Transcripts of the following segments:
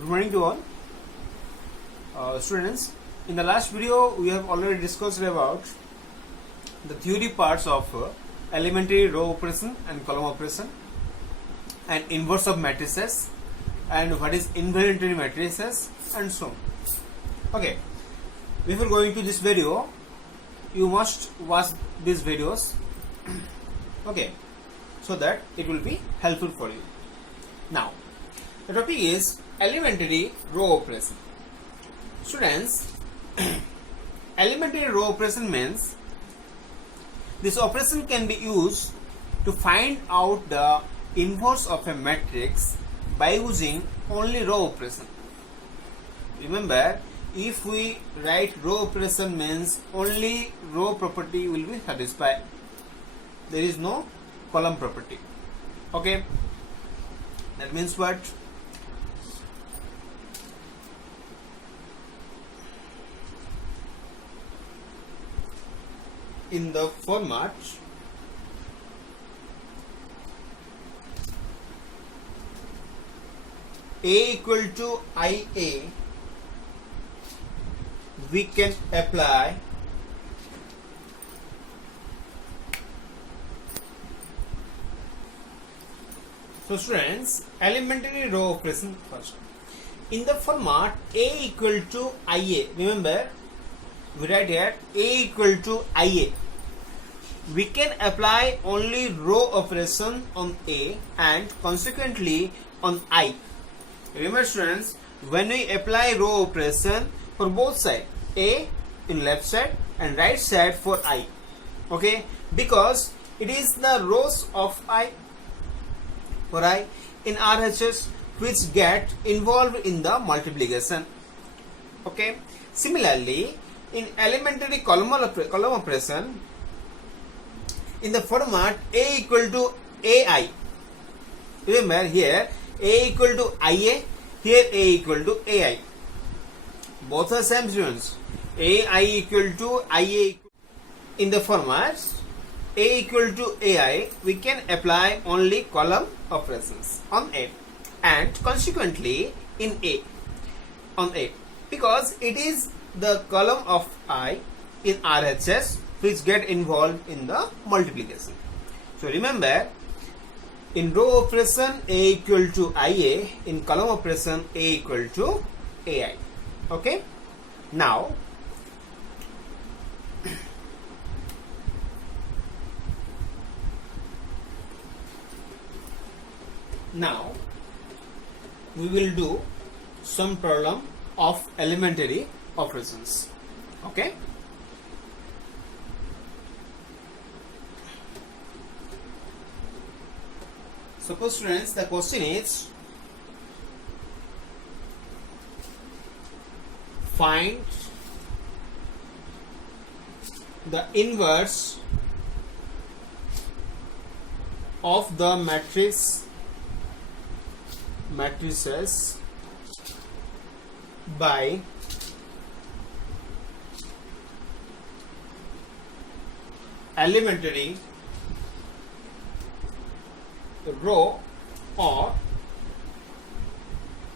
Good morning to all. Students, in the last video we have already discussed about the theory parts of elementary row operation and column operation and inverse of matrices and what is invariant matrices and so on. Okay, before going to this video you must watch these videos okay, so that it will be helpful for you. Now the topic is elementary row operation. Students, elementary row operation means this operation can be used to find out the inverse of a matrix by using only row operation. Remember, if we write row operation means only row property will be satisfied. There is no column property. Okay, that means what? In the format A equal to IA, we can apply so students, elementary row operation first. In the format A equal to IA, remember we write here A equal to IA. We can apply only row operation on A and consequently on I. Remember students, when we apply row operation for both sides, A in left side and right side for I, okay, because it is the rows of I for I in RHS which get involved in the multiplication. Okay, similarly in elementary column operation, in the format A equal to AI, remember here A equal to IA, here A equal to AI, both are same students. AI equal to IA. In the format A equal to AI, we can apply only column operations on A and consequently in A on A, because it is the column of I in RHS which get involved in the multiplication. So remember, in row operation A equal to IA, in column operation A equal to AI. Okay, now we will do some problem of elementary operations. Okay, suppose students, the question is find the inverse of the matrices by elementary row or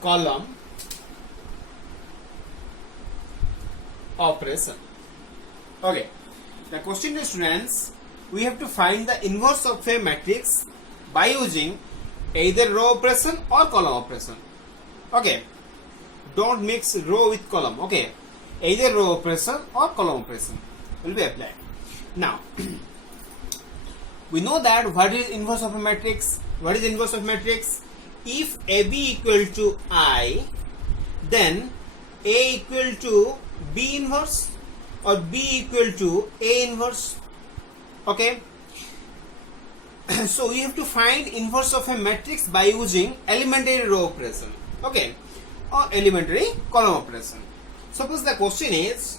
column operation. Okay, the question is students, we have to find the inverse of a matrix by using either row operation or column operation. Okay, don't mix row with column. Okay, either row operation or column operation will be applied. Now we know that what is inverse of a matrix. What is inverse of matrix? If AB equal to I, then A equal to B inverse or B equal to A inverse. Okay, so we have to find inverse of a matrix by using elementary row operation, okay, or elementary column operation. Suppose the question is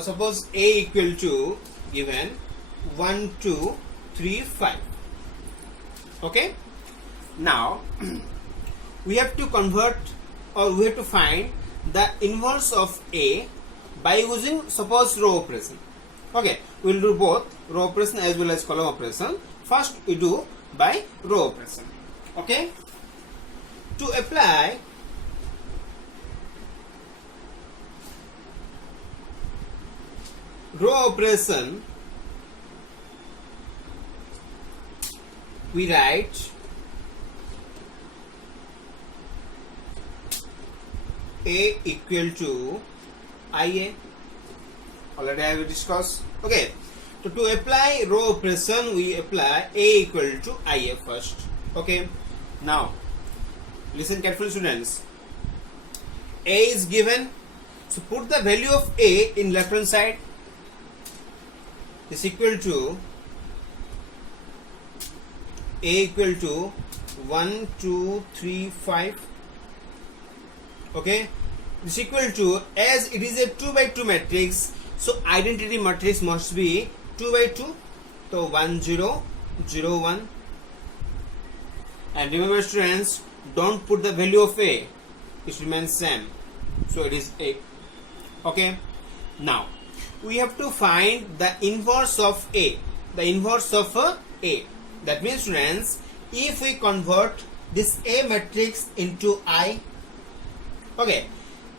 suppose A equal to given 1, 2, 3, 5. Okay, now we have to convert or we have to find the inverse of A by using suppose row operation. Okay, we will do both row operation as well as column operation. First we do by row operation. Okay, to apply row operation, we write A equal to IA. Already I have discussed. Okay, so to apply row operation, we apply A equal to IA first. Okay, now listen carefully, students. A is given, so put the value of A in left hand side. Is equal to A equal to 1, 2, 3, 5. Okay, is equal to, as it is a 2 by 2 matrix, so identity matrix must be 2 by 2. So 1, 0, 0, 1. And remember, students, don't put the value of A, it remains same, so it is A. Okay, now we have to find the inverse of A. The inverse of A. That means, students, if we convert this A matrix into I, okay,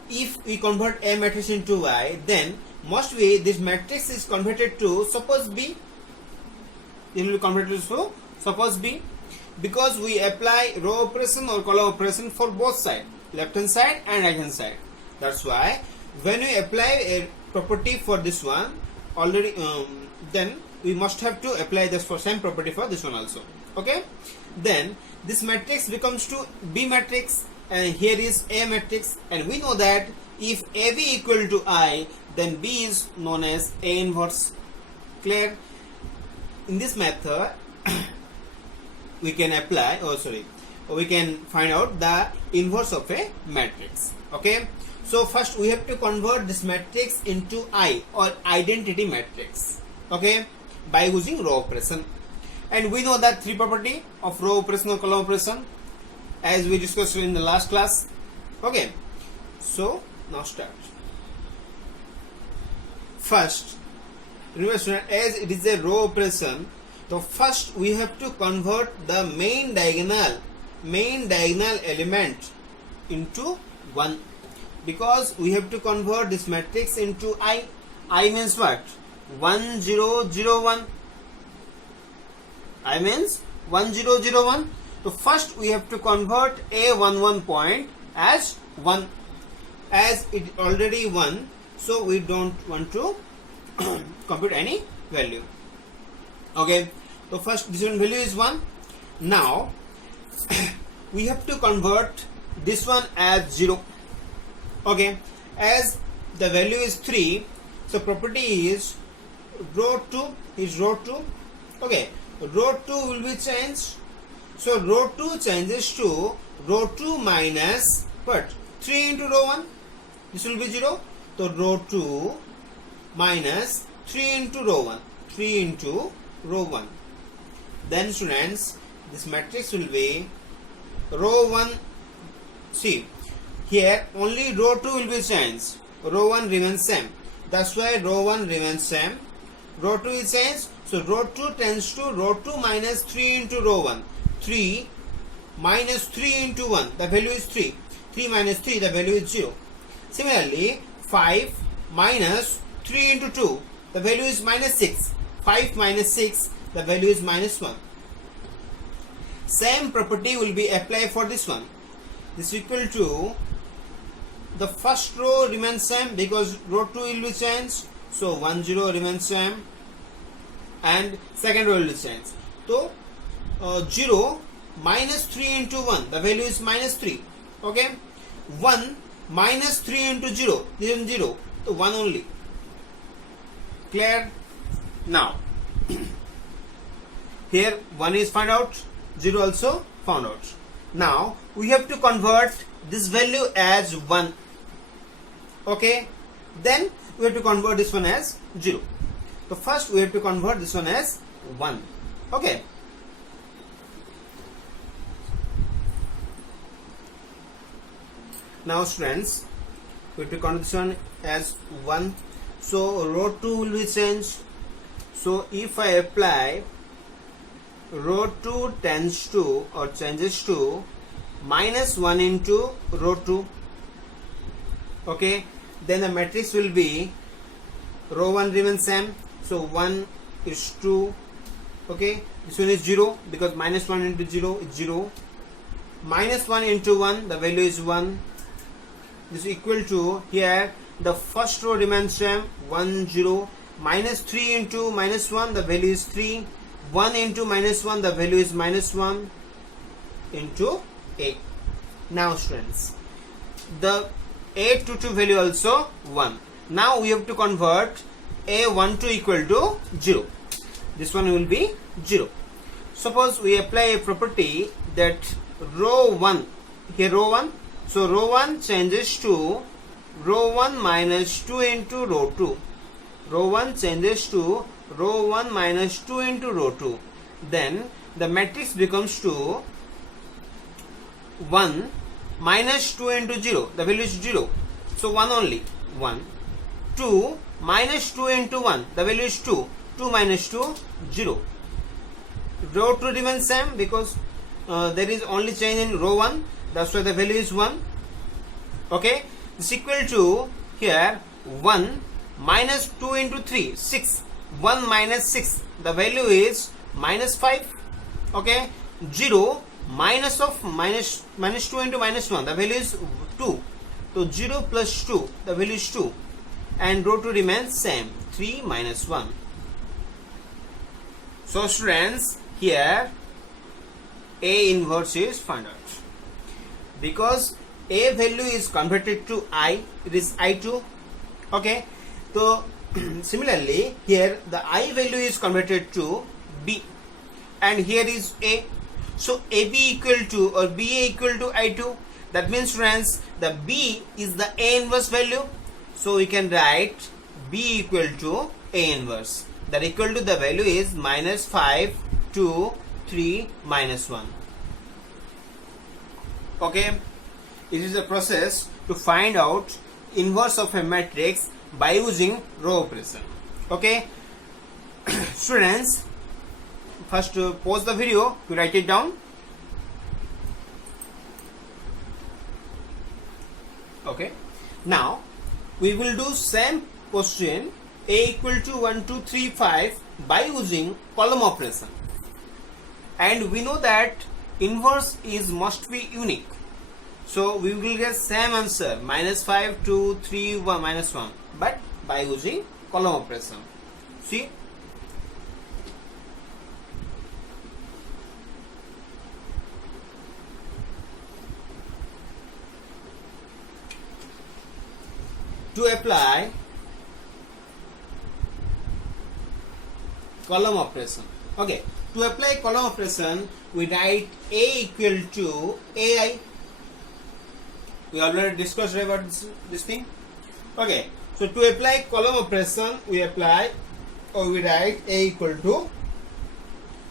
if we convert A matrix into I, then must be this matrix is converted to suppose B. It will be converted to suppose B, because we apply row operation or column operation for both sides, left hand side and right hand side. That's why when we apply a property for this one already, then we must have to apply this for same property for this one also. Okay, then this matrix becomes to B matrix, and here is A matrix, and we know that if AB equal to I, then B is known as A inverse. Clear? In this method we can apply, we can find out the inverse of a matrix. Okay, so first we have to convert this matrix into I, or identity matrix, okay, by using row operation. And we know that three property of row operation or column operation, as we discussed in the last class. Okay, so now start. First, remember, student, as it is a row operation, so first we have to convert the main diagonal element into 1, because we have to convert this matrix into I. I means what? 1, 0, 0, 1. I means 1, 0, 0, 1. So first we have to convert A11 point as 1. As it already 1, so we don't want to compute any value. Okay, so first this one value is 1. Now we have to convert this one as 0. Okay, as the value is 3, so property is row 2 is row 2. Okay, row 2 will be changed, so row 2 changes to row 2 minus what? 3 into row 1. This will be 0. So row 2 minus 3 into row 1. 3 into row 1. Then, students, this matrix will be row 1. See, here only row 2 will be changed. Row 1 remains same. That's why row 1 remains same. Row 2 is changed. So row 2 tends to row 2 minus 3 into row 1. 3 minus 3 into 1. The value is 3. 3 minus 3, the value is 0. Similarly, 5 minus 3 into 2, the value is minus 6. 5 minus 6, the value is minus 1. Same property will be applied for this one. This is equal to, the first row remains same because row 2 will be changed. So 1, 0 remains same, and second row will be changed. So 0 minus 3 into 1, the value is minus 3. Okay, 1 minus 3 into 0, this is 0, so 1 only. Clear? Now here 1 is found out, 0 also found out. Now we have to convert this value as 1. Okay, then we have to convert this one as 0. So first we have to convert this one as 1. Okay, now students, we have to convert this one as 1. So row 2 will be changed. So if I apply row 2 tends to or changes to minus 1 into row 2. Okay, then the matrix will be row 1 remains same, so 1 is 2. Okay, this one is 0 because minus 1 into 0 is 0. Minus 1 into 1, the value is 1. This is equal to, here the first row remains same, 1 0. Minus 3 into minus 1, the value is 3. 1 into minus 1, the value is minus 1 into a. Now students, the a to 2 value also 1. Now we have to convert a1 to equal to 0. This one will be 0. Suppose we apply a property that row 1, here row 1, so row 1 changes to row 1 minus 2 into row 2. Row 1 changes to row 1 minus 2 into row 2. Then the matrix becomes to 1 minus 2 into 0. The value is 0. So 1 only. 1. 2 minus 2 into 1. The value is 2. 2 minus 2, 0. Row 2 remains same because there is only change in row 1. That's why the value is 1. Okay. This is equal to, here 1 minus 2 into 3, 6. 1 minus 6, the value is minus 5. Okay. 0 minus of minus 2 into minus 1, the value is 2. So 0 plus 2, the value is 2. And row 2 remains same, 3 minus 1. So students, here A inverse is found out. Because A value is converted to I, it is I2. Okay. So similarly, here the I value is converted to B. And here is A. So AB equal to or BA equal to I2. That means students, the B is the A inverse value. So we can write B equal to A inverse. That equal to the value is minus 5, 2, 3, minus 1. Okay. It is a process to find out inverse of a matrix by using row operation. Okay. Students, first pause the video to write it down. Okay. Now we will do same question A equal to 1, 2, 3, 5 by using column operation. And we know that inverse is must be unique. So we will get same answer, minus 5, 2, 3, 1, minus 1, but by using column operation. See? To apply column operation. Okay. To apply column operation, we write A equal to AI. We already discussed about this thing. Okay. So to apply column operation, we apply or we write A equal to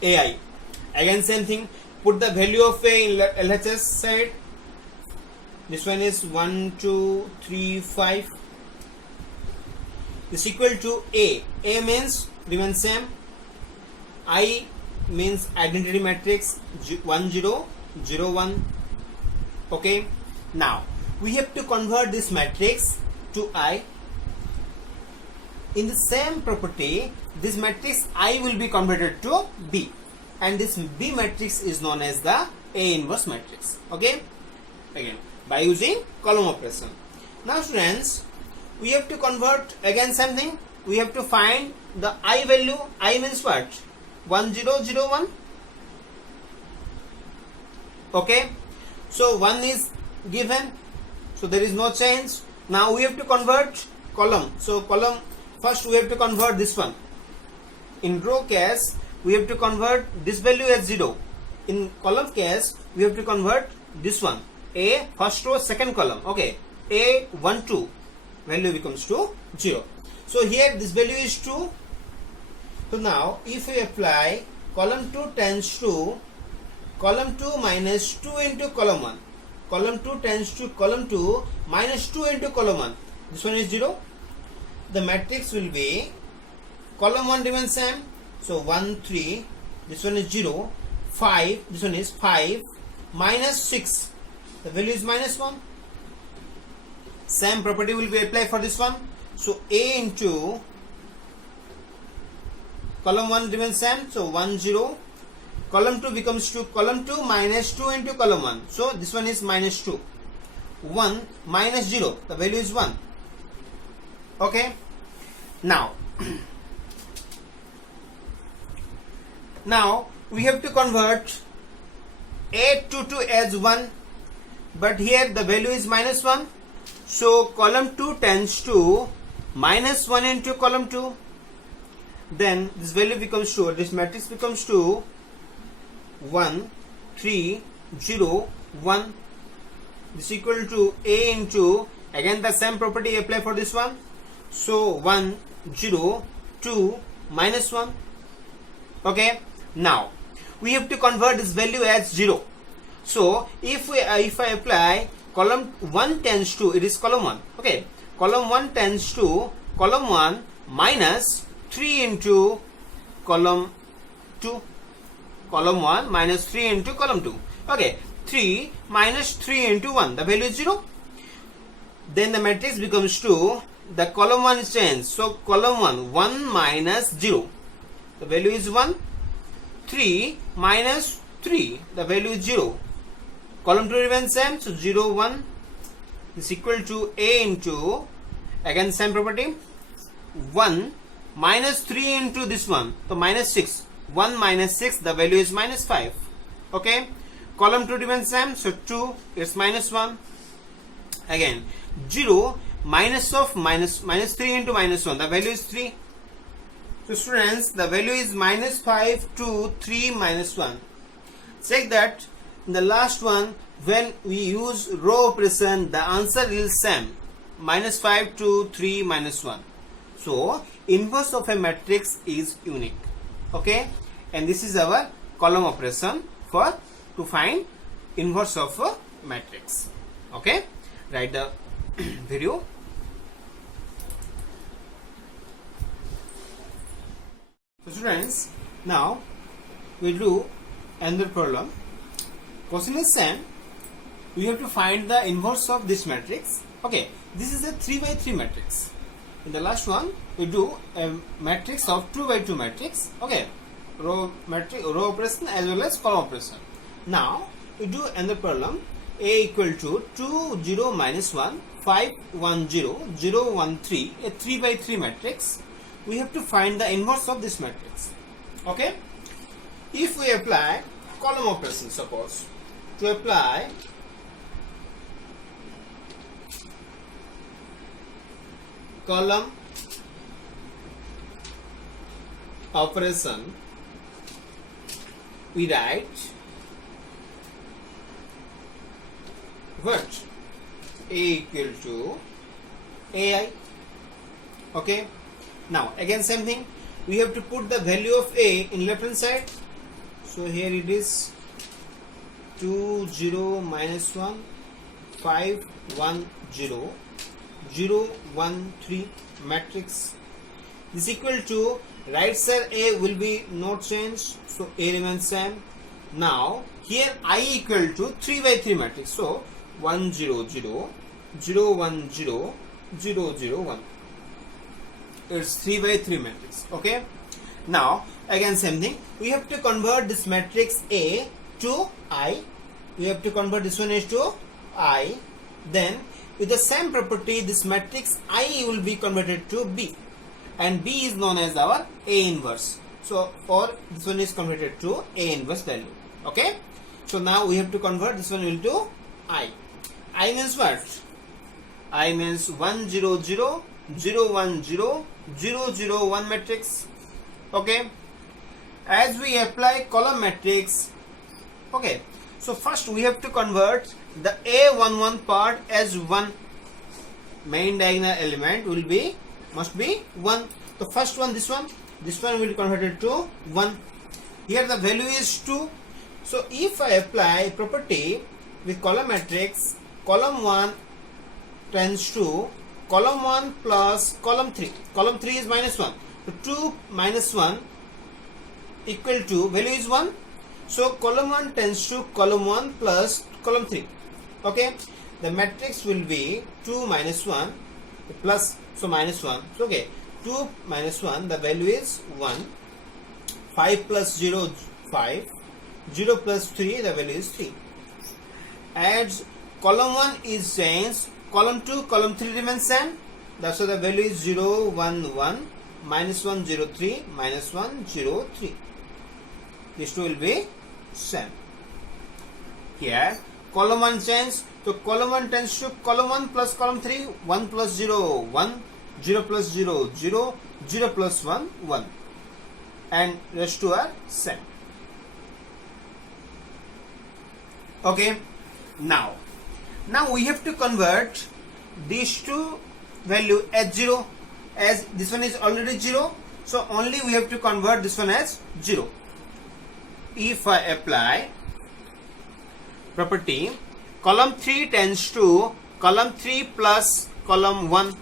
AI. Again same thing. Put the value of A in LHS side. This one is 1, 2, 3, 5. Is equal to A. A means remains same. I means identity matrix 1 0 0 1. Okay. Now we have to convert this matrix to I. In the same property, this matrix I will be converted to B, and this B matrix is known as the A inverse matrix. Okay. Again by using column operation. Now students, we have to convert again same thing. We have to find the I value. I means what? 1 0 0 1. Okay. So 1 is given. So there is no change. Now we have to convert column. So column, first we have to convert this one. In row case, we have to convert this value as 0. In column case, we have to convert this one. A first row, second column. Okay. A 1 2 value becomes to 0. So here this value is 2. So now if we apply column 2 tends to column 2 minus 2 into column 1. Column 2 tends to column 2 minus 2 into column 1. This one is 0. The matrix will be column 1 remains same. So 1 3 this one is 0, 5, this one is 5, minus 6, the value is minus 1. Same property will be applied for this one. So A into column 1 remains same, so 1 0, column 2 becomes 2, column 2 minus 2 into column 1, so this one is minus 2, 1 minus 0, the value is 1. Okay, now we have to convert A22 as 1, but here the value is minus 1, so column 2 tends to minus 1 into column 2, then this value becomes 2, this matrix becomes 2, 1 3 0 1, this equal to A into, again the same property apply for this one, so 1 0 2 minus 1. Okay, now we have to convert this value as 0. So if I apply column 1 tends to, it is column 1, okay, column 1 tends to column 1 minus 3 into column 2, column 1 minus 3 into column 2, okay, 3 minus 3 into 1, the value is 0. Then the matrix becomes 2, the column 1 is changed, so column 1 1 minus 0, the value is 1, 3 minus 3, the value is 0, column 2 remains same, so 0 1 is equal to A into, again same property, 1 minus 3 into this one, so minus 6, 1 minus 6, the value is minus 5. Okay, column 2 remains same, so 2 is minus 1, again 0 minus of minus 3 into minus 1, the value is 3. So students, the value is minus 5 to 3 minus 1. Check that in the last one, when we use row operation, the answer is same, minus 5 to 3 minus 1. So inverse of a matrix is unique. Okay, and this is our column operation for to find inverse of a matrix. Okay, write the video. So students, now we do another problem. Question is same. We have to find the inverse of this matrix. Okay, this is a 3 by 3 matrix. In the last one, we do a matrix of 2 by 2 matrix. Okay, row operation as well as column operation. Now we do another problem. A equal to 2 0 minus 1 5 1 0 0 1 3, a 3 by 3 matrix. We have to find the inverse of this matrix. Okay, if we apply column operation, suppose to apply column operation, we write what? A equal to AI. Okay, now again same thing, we have to put the value of A in left hand side. So here it is 2 0 minus 1 5 1 0 0 1 3 matrix. This equal to right side A will be not changed, so A remains same. Now here I equal to 3 by 3 matrix, so 1 0 0 0 1 0 0 0 1. It's 3 by 3 matrix. Okay, now again same thing, we have to convert this matrix A to I. We have to convert this one is to I. Then with the same property, this matrix I will be converted to B, and B is known as our A inverse. So or this one is converted to A inverse value. Okay, so now we have to convert this one into I. I means what? I means 1 0 0 0 1 0 0 0 1 matrix. Okay, as we apply column matrix. Okay, so first we have to convert the A11 part as 1. Main diagonal element will be must be 1. The first one, this one will be converted to 1. Here the value is 2. So if I apply property with column matrix, column 1 tends to column 1 plus column 3. Column 3 is minus 1. So 2 minus 1 equal to value is 1. So column 1 tends to column 1 plus column 3. Okay, the matrix will be 2 minus 1 plus, so minus 1. So okay, 2 minus 1, the value is 1. 5 plus 0, 5. 0 plus 3, the value is 3. As column 1 is changed, column 2, column 3 remains same. That's why the value is 0, 1, 1, minus 1, 0, 3, minus 1, 0, 3. These two will be same. Here, column 1 change, so column 1 tends to column 1 plus column 3, 1 plus 0, 1, 0 plus 0, 0, 0 plus 1, 1. And rest two are same. Okay, now we have to convert these two value as 0, as this one is already 0, so only we have to convert this one as 0. If I apply property column 3 tends to column 3 plus column 1,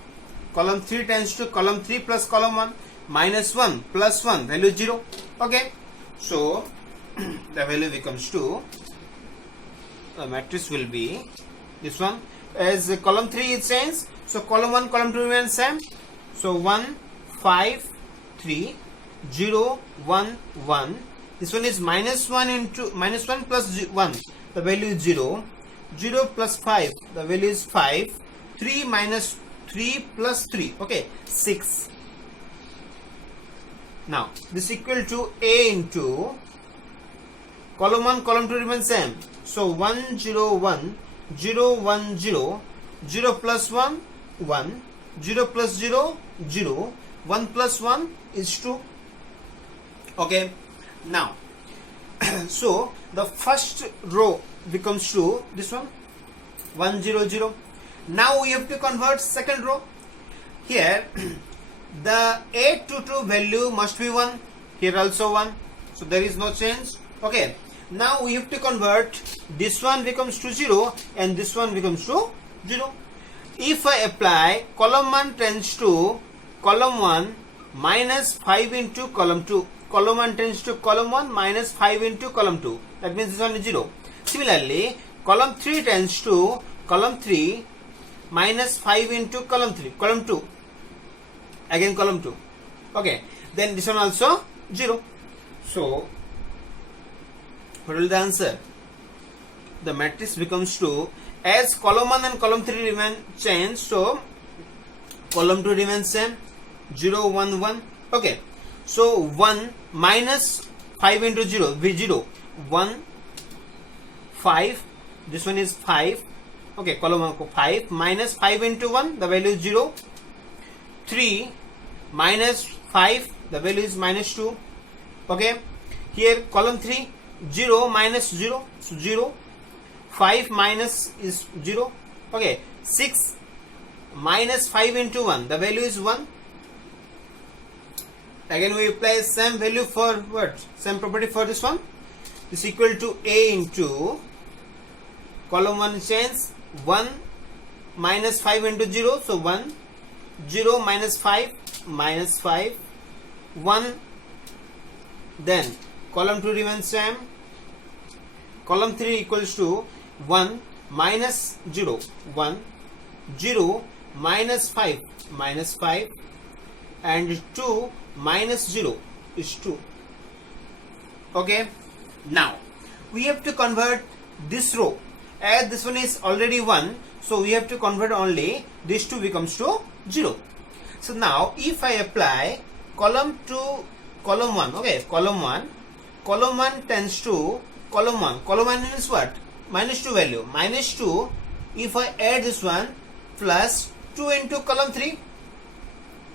column 3 tends to column 3 plus column 1, minus 1 plus 1, value 0. Okay, so the value becomes 2. The matrix will be this one, as column 3 is changed, so column 1, column 2 remain same. So 1, 5, 3, 0, 1, 1. This one is minus 1 into minus 1 plus 1, the value is 0. 0 plus 5, the value is 5. 3 minus 3 plus 3, okay, 6. Now this equal to A into column 1, column 2 remain same. So 1, 0, 1, 0, 1, 0, 0 plus 1, 1, 0 plus 0, 0, 1 plus 1 is 2. Okay, now so the first row becomes 2, this one 1, 0, 0. Now we have to convert second row. Here the A22 value must be 1, here also 1, so there is no change. Okay, now we have to convert this one becomes to 0 and this one becomes to 0. If I apply column 1 tends to column 1 minus 5 into column 2, column 1 tends to column 1 minus 5 into column 2, that means this one is 0. Similarly, column 3 tends to column 3 minus 5 into column 3, column 2, again column 2. Okay, then this one also 0. So what will the answer? The matrix becomes 2, as column 1 and column 3 remain changed, so column 2 remains same, 0, 1, 1. Okay, so 1 minus 5 into 0 be 0, 1, 5, this one is 5. Okay, column 1 5 minus 5 into 1, the value is 0. 3 minus 5, the value is minus 2. Okay, here column 3, 0 minus 0, so 0. 5 minus is 0. Okay, 6 minus 5 into 1, the value is 1. Again we apply same value for what? Same property for this one. Is equal to A into column 1 change, 1 minus 5 into 0, so 1. 0 minus 5, minus 5. 1. Then column 2 remains same. Column 3 equals to 1 minus 0, 1, 0 minus 5, minus 5, and 2 minus 0 is 2. Okay, now we have to convert this row, as this one is already 1, so we have to convert only this 2 becomes to 0. So now if I apply column 2, column 1, okay, column 1 tends to column 1. Column 1 is what? Minus 2 value. Minus 2, if I add this one, plus 2 into column 3.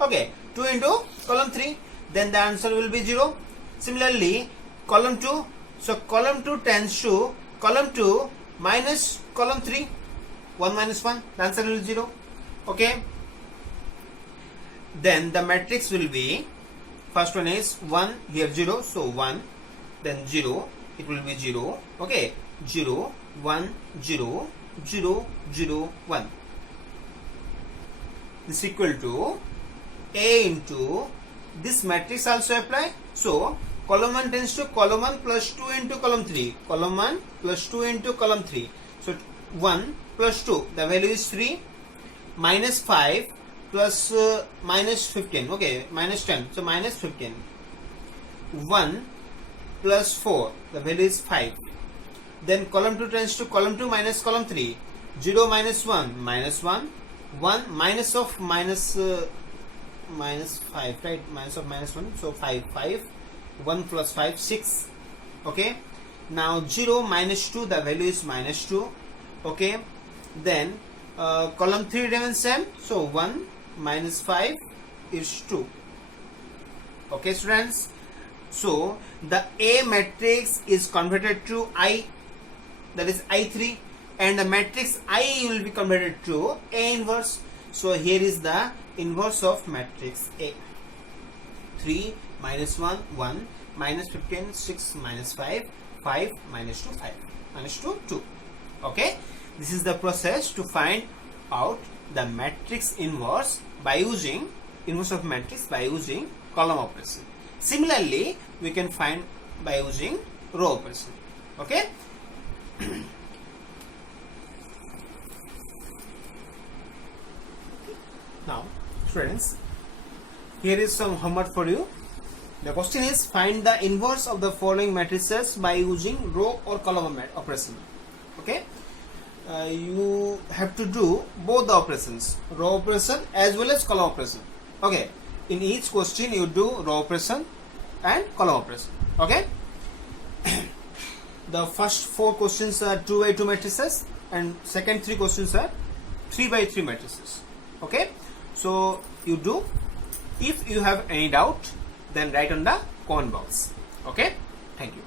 Okay, 2 into column 3. Then the answer will be 0. Similarly, column 2. So column 2 tends to column 2 minus column 3. 1 minus 1. The answer will be 0. Okay. Then the matrix will be, first one is 1, here 0. So 1, then 0. It will be 0. Okay, 0, 1, 0, 0, 0, 1. This equal to A into this matrix also apply. So column 1 tends to column 1 plus 2 into column 3. Column 1 plus 2 into column 3. So 1 plus 2, the value is 3. Minus 5 plus minus 15. Okay, minus 10. So minus 15. 1 plus 4, the value is 5. Then column 2 tends to column 2 minus column 3. 0 minus 1, minus 1. 1 minus of minus 5, right? Minus of minus 1. So 5. 1 plus 5, 6. Okay. Now 0 minus 2, the value is minus 2. Okay. Then column 3 remains same. So 1 minus 5 is 2. Okay, students. So the A matrix is converted to I, that is I3, and the matrix I will be converted to A inverse. So here is the inverse of matrix A. 3 minus 1, 1, minus 15, 6, minus 5, 5, minus 2, 5, minus 2, 2. Okay, this is the process to find out the matrix inverse by using inverse of matrix by using column operation. Similarly, we can find by using row operation. Okay. Now, students, here is some homework for you. The question is, find the inverse of the following matrices by using row or column operation. Okay. You have to do both the operations, row operation as well as column operation. Okay. In each question you do row operation and column operation. Okay. The first 4 questions are 2 by 2 matrices, and second 3 questions are 3 by 3 matrices. Okay. So you do. If you have any doubt, then write on the comment box. Okay. Thank you.